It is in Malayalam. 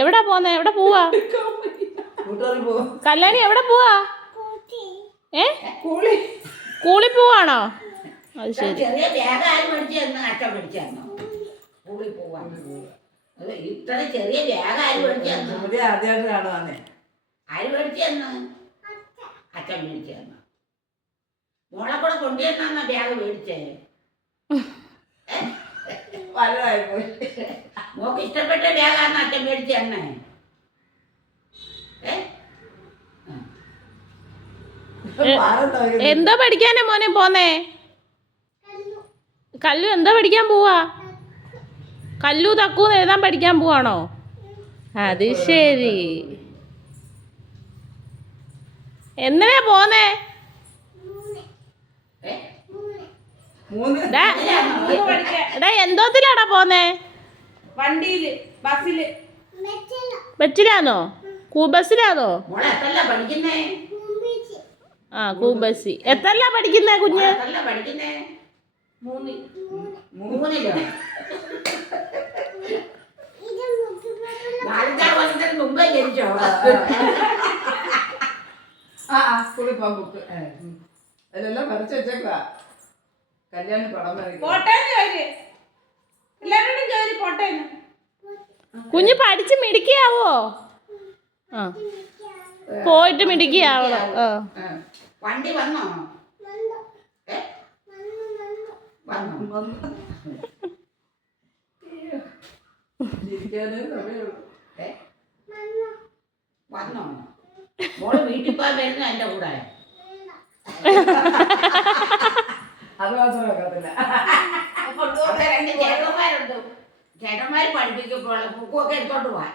എവിടാ പോന്നെ? എവിടെ പോവാ? കല്യാണി എവിടെ പോവാ? സ്കൂളിൽ പോവാണോ? അത് ശരി. ചെറിയ ബാഗ് ആര് മേടിച്ചു തന്നു? അച്ഛൻ മേടിച്ചു തന്നോ? സ്കൂളിൽ പോവാൻ ഇത്ര ചെറിയ ബാഗ് ആര് മേടിച്ചു തന്നു? ആദ്യമായിട്ട് കാണുവാന്നേ. ആര് മേടിച്ചു തന്നു? അച്ഛൻ മേടിച്ചു തന്നു. മോളെ കൂടെ കൊണ്ടുവന്നാ ബാഗ് മേടിച്ചേ? വലുതായി പോയി. മോക്ക് ഇഷ്ടപ്പെട്ട ബാഗാന്ന് അച്ഛൻ മേടിച്ചു തന്നേ? എന്തോ പഠിക്കാനാ മോനെ പോന്നേ? കല്ലു എന്തോ പഠിക്കാൻ പോവാ? കല്ലു തക്കൂന്ന് എഴുതാൻ പഠിക്കാൻ പോവാണോ? അത് ശരി. എന്തിനാ പോന്നേ? എടാ എന്തോത്തിലാടാ പോന്നേ? വണ്ടിയില്, ബസ്സില്. ബസ്സിലാണോ? ബസ്സിലാണോ? പഠിക്കുന്നേ? ആ കൂബസ്സി. എത്രല്ല പഠിക്കുന്നേ കുഞ്ഞ്? പഠിക്കുന്നേ? മൂന്നിലോ? 4-5 വർഷത്തിന് മുമ്പേ ജനിച്ചോ? സ്കൂളിൽ പോകാൻ ബുക്ക് അതിലെല്ലാം വരച്ച് വെച്ചേക്കാ. കല്യാണി പടം വരയ്ക്കും. കുഞ്ഞ് പഠിച്ച് മിടുക്കിയാവോ? ആ പോയിട്ട് മിടുക്കിയാവോ? വണ്ടി വന്നോ? വന്നോ? മോള് വീട്ടിൽ പോയി വരുന്ന എന്റെ കൂടെ? അത് മാത്രം വെക്കത്തില്ല. 2 ചേട്ടന്മാരുണ്ട്. ചേട്ടന്മാര് പഠിപ്പിക്കുമ്പോൾ ബുക്കൊക്കെ എടുത്തോണ്ട് പോവാൻ.